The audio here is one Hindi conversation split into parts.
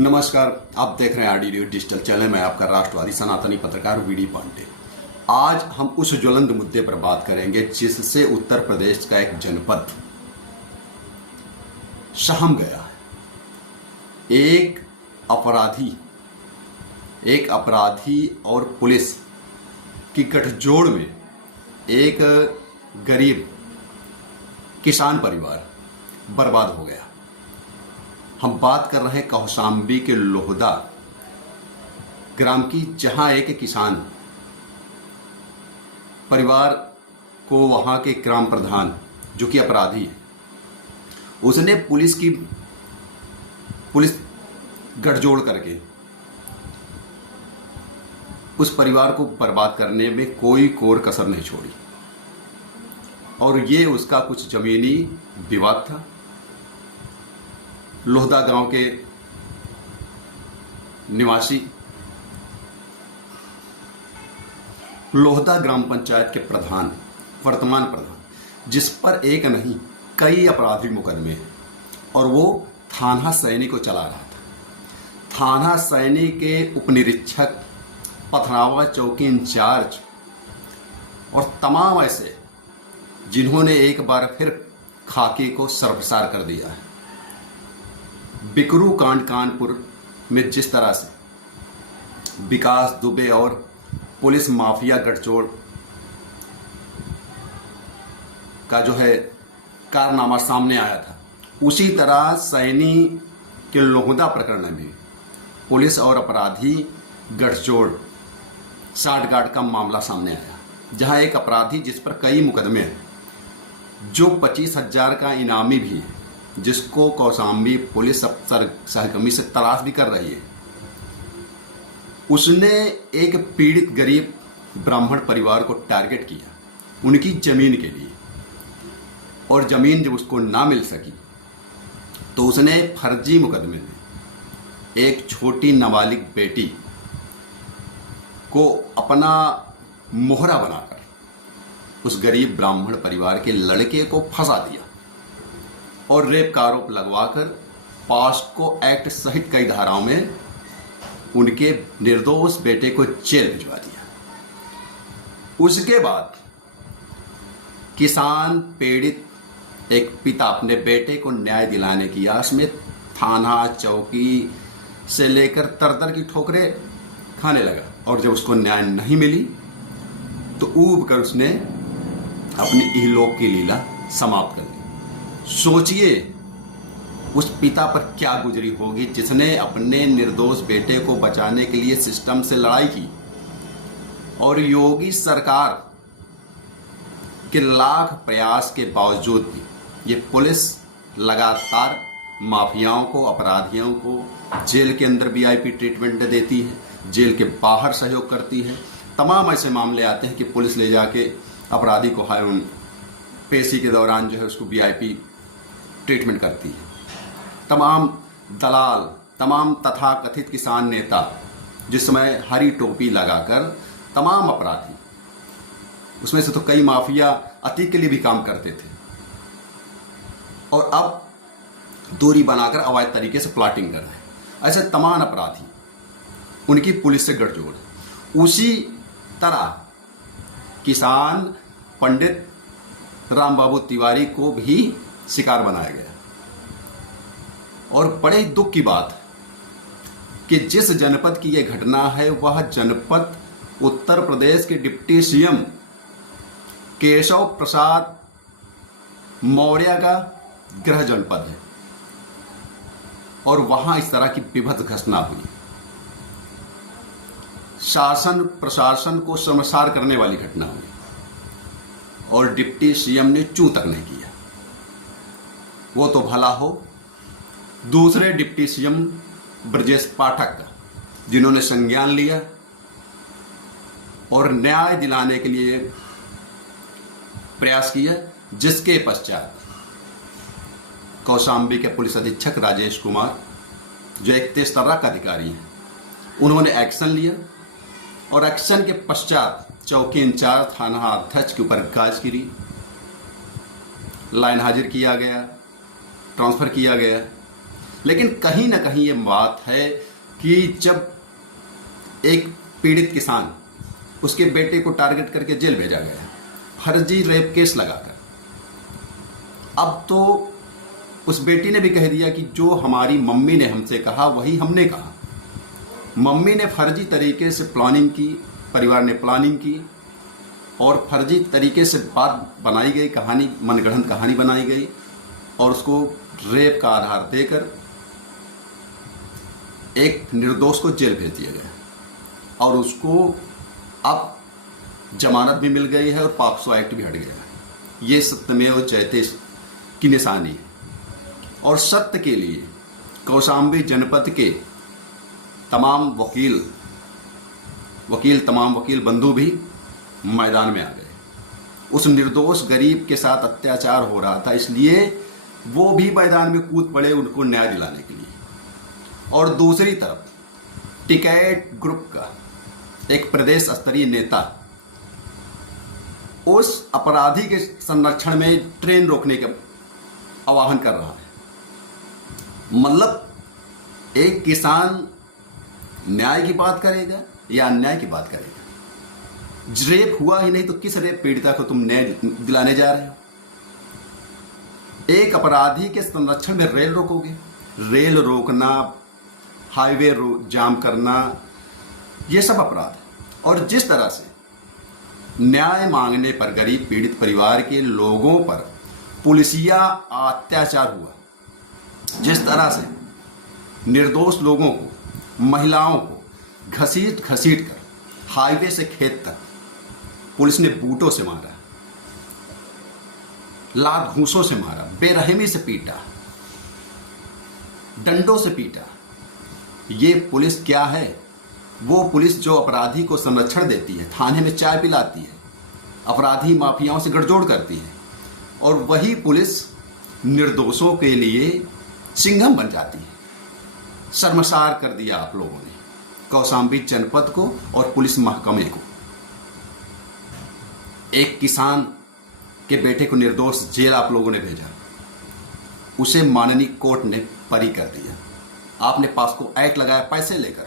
नमस्कार, आप देख रहे हैं आरडी डिजिटल चैनल में आपका राष्ट्रवादी सनातनी पत्रकार वीडी पांडे। आज हम उस ज्वलंत मुद्दे पर बात करेंगे जिससे उत्तर प्रदेश का एक जनपद सहम गया है। एक अपराधी और पुलिस की गठजोड़ में एक गरीब किसान परिवार बर्बाद हो गया। हम बात कर रहे हैं कौशाम्बी के लोहदा ग्राम की, जहां एक किसान परिवार को वहां के ग्राम प्रधान जो कि अपराधी है, उसने पुलिस गठजोड़ करके उस परिवार को बर्बाद करने में कोई कोर कसर नहीं छोड़ी। और ये उसका कुछ जमीनी विवाद था। लोहदा गांव के निवासी लोहदा ग्राम पंचायत के वर्तमान प्रधान, जिस पर एक नहीं कई आपराधिक मुकदमे हैं, और वो थाना सैनी को चला रहा था। थाना सैनी के उपनिरीक्षक, पथरावा चौकी इंचार्ज और तमाम ऐसे जिन्होंने एक बार फिर खाकी को सर्वसार कर दिया है। बिकरू कांड कानपुर में जिस तरह से विकास दुबे और पुलिस माफिया गठजोड़ का जो है कारनामा सामने आया था, उसी तरह सैनी के लोहदा प्रकरण में पुलिस और अपराधी गठजोड़ साठगांठ का मामला सामने आया, जहां एक अपराधी जिस पर कई मुकदमे हैं, जो 25,000 का इनामी भी है, जिसको कौशाम्बी पुलिस अफसर सहकर्मी से तलाश भी कर रही है, उसने एक पीड़ित गरीब ब्राह्मण परिवार को टारगेट किया उनकी जमीन के लिए। और जमीन जब उसको ना मिल सकी तो उसने फर्जी मुकदमे में एक छोटी नाबालिग बेटी को अपना मोहरा बनाकर उस गरीब ब्राह्मण परिवार के लड़के को फंसा दिया और रेप का आरोप लगवाकर पॉस्को एक्ट सहित कई धाराओं में उनके निर्दोष बेटे को जेल भिजवा दिया। उसके बाद किसान पीड़ित एक पिता अपने बेटे को न्याय दिलाने की आस में थाना चौकी से लेकर तर की ठोकरें खाने लगा, और जब उसको न्याय नहीं मिली तो ऊब कर उसने अपनी इहलोक की लीला समाप्त कर दी। सोचिए उस पिता पर क्या गुजरी होगी जिसने अपने निर्दोष बेटे को बचाने के लिए सिस्टम से लड़ाई की, और योगी सरकार के लाख प्रयास के बावजूद भी ये पुलिस लगातार माफियाओं को, अपराधियों को जेल के अंदर वीआईपी ट्रीटमेंट देती है, जेल के बाहर सहयोग करती है। तमाम ऐसे मामले आते हैं कि पुलिस ले जाके अपराधी को पेशी के दौरान जो है उसको वीआईपी ट्रीटमेंट करती है। तमाम दलाल, तमाम तथाकथित किसान नेता जिस समय हरी टोपी लगाकर तमाम अपराधी, उसमें से तो कई माफिया अतीक के लिए भी काम करते थे, और अब दूरी बनाकर अवैध तरीके से प्लाटिंग कर रहे हैं। ऐसे तमाम अपराधी, उनकी पुलिस से गठजोड़। उसी तरह किसान पंडित राम बाबू तिवारी को भी शिकार बनाया गया। और बड़े दुख की बात है कि जिस जनपद की यह घटना है, वह जनपद उत्तर प्रदेश के डिप्टी सीएम केशव प्रसाद मौर्य का गृह जनपद है, और वहां इस तरह की विभत्स घटना हुई। शासन प्रशासन को शर्मसार करने वाली घटना हुई, और डिप्टी सीएम ने चूं तक नहीं किया। वो तो भला हो दूसरे डिप्टी सीएम ब्रजेश पाठक का, जिन्होंने संज्ञान लिया और न्याय दिलाने के लिए प्रयास किया, जिसके पश्चात कौशाम्बी के पुलिस अधीक्षक राजेश कुमार, जो एक तेज तर्राक अधिकारी हैं, उन्होंने एक्शन लिया, और एक्शन के पश्चात चौकी इंचार्ज थाना अध्यक्ष के ऊपर गाजगिरी, लाइन हाजिर किया गया, ट्रांसफर किया गया। लेकिन कहीं ना कहीं ये बात है कि जब एक पीड़ित किसान, उसके बेटे को टारगेट करके जेल भेजा गया फर्जी रेप केस लगाकर, अब तो उस बेटी ने भी कह दिया कि जो हमारी मम्मी ने हमसे कहा वही हमने कहा। मम्मी ने फर्जी तरीके से प्लानिंग की, परिवार ने प्लानिंग की और फर्जी तरीके से बात बनाई गई, कहानी, मनगढ़ंत कहानी बनाई गई और उसको रेप का आधार देकर एक निर्दोष को जेल भेज दिया गया और उसको अब जमानत भी मिल गई है और पॉक्सो एक्ट भी हट गया है। ये सत्यमेव जयते की निशानी है और सत्य के लिए कौशाम्बी जनपद के तमाम वकील बंधु भी मैदान में आ गए। उस निर्दोष गरीब के साथ अत्याचार हो रहा था, इसलिए वो भी मैदान में कूद पड़े उनको न्याय दिलाने के लिए। और दूसरी तरफ टिकैत ग्रुप का एक प्रदेश स्तरीय नेता उस अपराधी के संरक्षण में ट्रेन रोकने का आह्वान कर रहा है। मतलब एक किसान न्याय की बात करेगा या अन्याय की बात करेगा? रेप हुआ ही नहीं तो किस रेप पीड़िता को तुम न्याय दिलाने जा रहे हो? एक अपराधी के संरक्षण में रेल रोकोगे? रेल रोकना, हाईवे जाम करना, ये सब अपराध है। और जिस तरह से न्याय मांगने पर गरीब पीड़ित परिवार के लोगों पर पुलिसिया अत्याचार हुआ, जिस तरह से निर्दोष लोगों को, महिलाओं को घसीट कर हाईवे से खेत तक पुलिस ने बूटों से मारा, लात घूंसों से मारा, बेरहमी से पीटा, डंडों से पीटा, ये पुलिस क्या है? वो पुलिस जो अपराधी को संरक्षण देती है, थाने में चाय पिलाती है, अपराधी माफियाओं से गठजोड़ करती है, और वही पुलिस निर्दोषों के लिए सिंघम बन जाती है। शर्मसार कर दिया आप लोगों ने कौशाम्बी जनपद को और पुलिस महकमे को। एक किसान के बेटे को निर्दोष जेल आप लोगों ने भेजा, उसे माननीय कोर्ट ने बरी कर दिया। आपने पॉक्सो एक्ट लगाया पैसे लेकर,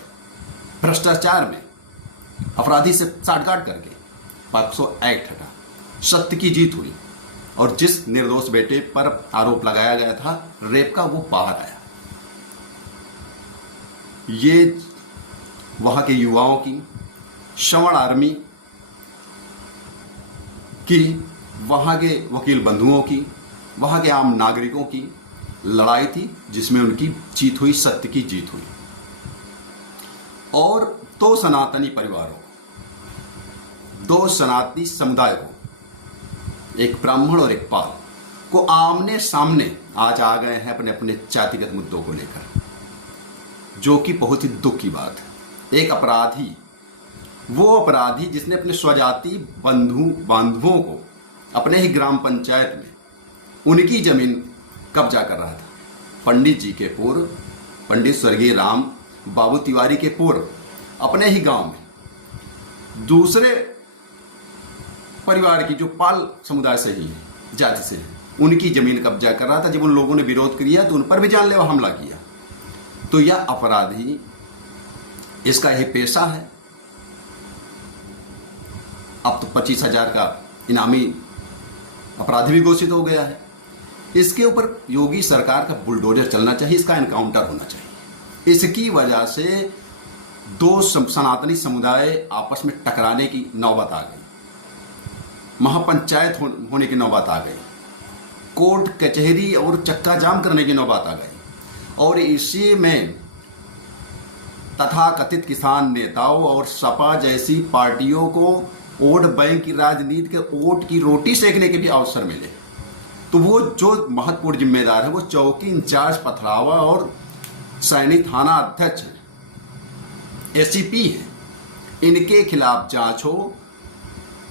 भ्रष्टाचार में अपराधी से साठगांठ करके पॉक्सो एक्ट हटा, सत्य की जीत हुई और जिस निर्दोष बेटे पर आरोप लगाया गया था रेप का, वो बाहर आया। ये वहां के युवाओं की, श्रवण आर्मी की, वहां के वकील बंधुओं की, वहां के आम नागरिकों की लड़ाई थी, जिसमें उनकी जीत हुई, सत्य की जीत हुई। और दो सनातनी परिवारों, दो सनातनी समुदाय को, एक ब्राह्मण और एक पाल को आमने सामने आज आ गए हैं अपने अपने जातिगत मुद्दों को लेकर, जो कि बहुत ही दुख की बात है। एक अपराधी, वो अपराधी जिसने अपने स्वजाति बांधवों को अपने ही ग्राम पंचायत में उनकी जमीन कब्जा कर रहा था। पंडित जी के पूर्व, पंडित स्वर्गीय राम बाबू तिवारी के पूर्व अपने ही गांव में दूसरे परिवार की, जो पाल समुदाय से ही है, जाति से है, उनकी जमीन कब्जा कर रहा था। जब उन लोगों ने विरोध किया तो उन पर भी जानलेवा हमला किया। तो यह अपराधी, इसका यही पेशा है। अब तो 25,000 का इनामी अपराधी भी घोषित हो गया है। इसके ऊपर योगी सरकार का बुलडोजर चलना चाहिए, इसका एनकाउंटर होना चाहिए। इसकी वजह से दो सनातनी समुदाय आपस में टकराने की नौबत आ गई, महापंचायत होने की नौबत आ गई, कोर्ट कचहरी और चक्का जाम करने की नौबत आ गई। और इसी में तथाकथित किसान नेताओं और सपा जैसी पार्टियों को वोट बैंक की राजनीति के वोट की रोटी सेकने के भी अवसर मिले। तो वो जो महत्वपूर्ण जिम्मेदार है, वो चौकी इंचार्ज पथरावा और सैनी थाना अध्यक्ष है, एसीपी है, इनके खिलाफ जांच हो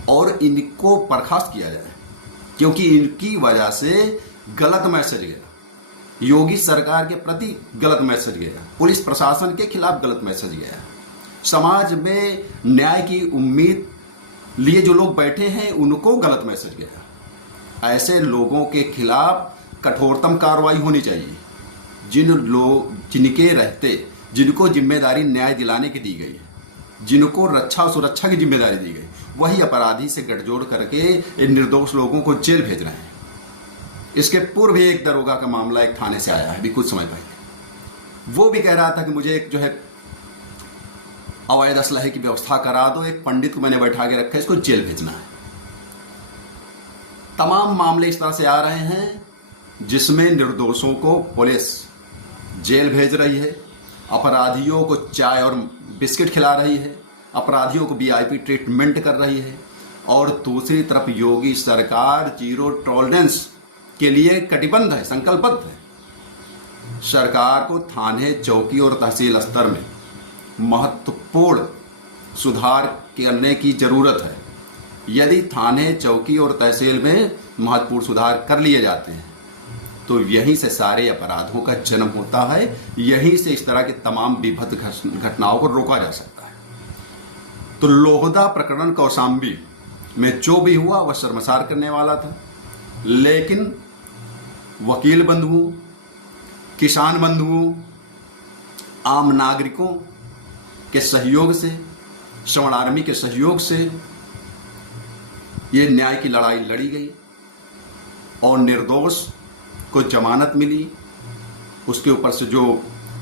और इनको बर्खास्त किया जाए, क्योंकि इनकी वजह से गलत मैसेज गया, योगी सरकार के प्रति गलत मैसेज गया, पुलिस प्रशासन के खिलाफ गलत मैसेज गया, समाज में न्याय की उम्मीद लिए जो लोग बैठे हैं उनको गलत मैसेज गया। ऐसे लोगों के खिलाफ कठोरतम कार्रवाई होनी चाहिए। जिनके रहते जिनको जिम्मेदारी न्याय दिलाने की दी गई है, जिनको रक्षा और सुरक्षा की जिम्मेदारी दी गई, वही अपराधी से गठजोड़ करके इन निर्दोष लोगों को जेल भेज रहे हैं। इसके पूर्व भी एक दरोगा का मामला एक थाने से आया है अभी कुछ समय पहले। वो भी कह रहा था कि मुझे एक जो है अवैध असलहे की व्यवस्था करा दो, एक पंडित को मैंने बैठा के रखा है, इसको जेल भेजना है। तमाम मामले इस तरह से आ रहे हैं जिसमें निर्दोषों को पुलिस जेल भेज रही है, अपराधियों को चाय और बिस्किट खिला रही है, अपराधियों को वीआईपी ट्रीटमेंट कर रही है, और दूसरी तरफ योगी सरकार जीरो टॉलरेंस के लिए कटिबद्ध है, संकल्पबद्ध है। सरकार को थाने, चौकी और तहसील स्तर में महत्वपूर्ण सुधार करने की जरूरत है। यदि थाने, चौकी और तहसील में महत्वपूर्ण सुधार कर लिए जाते हैं तो यहीं से सारे अपराधों का जन्म होता है, यहीं से इस तरह के तमाम विभत्स घटनाओं को रोका जा सकता है। तो लोहदा प्रकरण कौशाम्बी में जो भी हुआ वह शर्मसार करने वाला था, लेकिन वकील बंधुओं, किसान बंधुओं, आम नागरिकों के सहयोग से, श्रवण आर्मी के सहयोग से ये न्याय की लड़ाई लड़ी गई और निर्दोष को जमानत मिली। उसके ऊपर से जो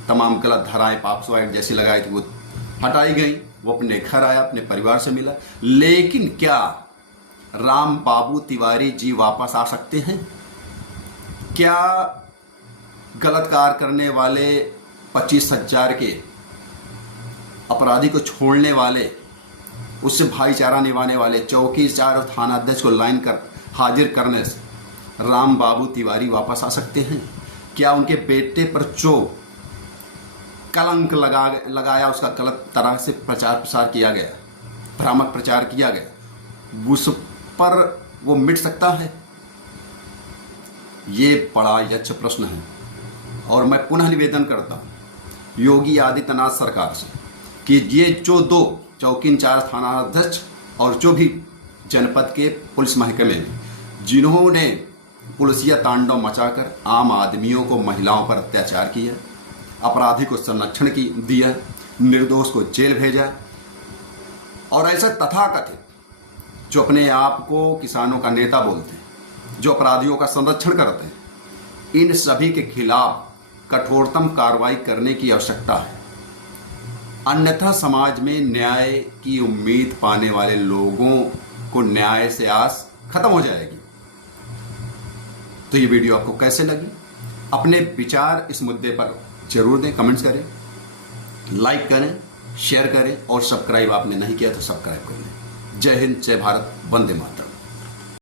तमाम गलत धाराएं पॉक्सो एक्ट जैसी लगाई थी वो हटाई गई। वो अपने घर आया, अपने परिवार से मिला। लेकिन क्या राम बाबू तिवारी जी वापस आ सकते हैं? क्या गलत कार्य करने वाले 25,000 के अपराधी को छोड़ने वाले, उससे भाईचारा निभाने वाले चौकीदार और थाना अध्यक्ष को लाइन कर हाजिर करने से राम बाबू तिवारी वापस आ सकते हैं? क्या उनके बेटे पर जो कलंक लगाया, उसका गलत तरह से प्रचार प्रसार किया गया, भ्रामक प्रचार किया गया, उस पर वो मिट सकता है? ये बड़ा यक्ष प्रश्न है। और मैं पुनः निवेदन करता हूँ योगी आदित्यनाथ सरकार से कि ये जो 2 चौकी इंचार्ज, थाना अध्यक्ष और जो भी जनपद के पुलिस महकमे में जिन्होंने पुलिसिया तांडव मचाकर आम आदमियों को, महिलाओं पर अत्याचार किया, अपराधी को संरक्षण दिया, निर्दोष को जेल भेजा, और ऐसे तथाकथित जो अपने आप को किसानों का नेता बोलते हैं, जो अपराधियों का संरक्षण करते हैं, इन सभी के खिलाफ कठोरतम कार्रवाई करने की आवश्यकता है। अन्यथा समाज में न्याय की उम्मीद पाने वाले लोगों को न्याय से आस खत्म हो जाएगी। तो ये वीडियो आपको कैसे लगी? अपने विचार इस मुद्दे पर जरूर दें, कमेंट्स करें, लाइक करें, शेयर करें, और सब्सक्राइब आपने नहीं किया तो सब्सक्राइब कर लें। जय हिंद, जय भारत, वंदे मातरम।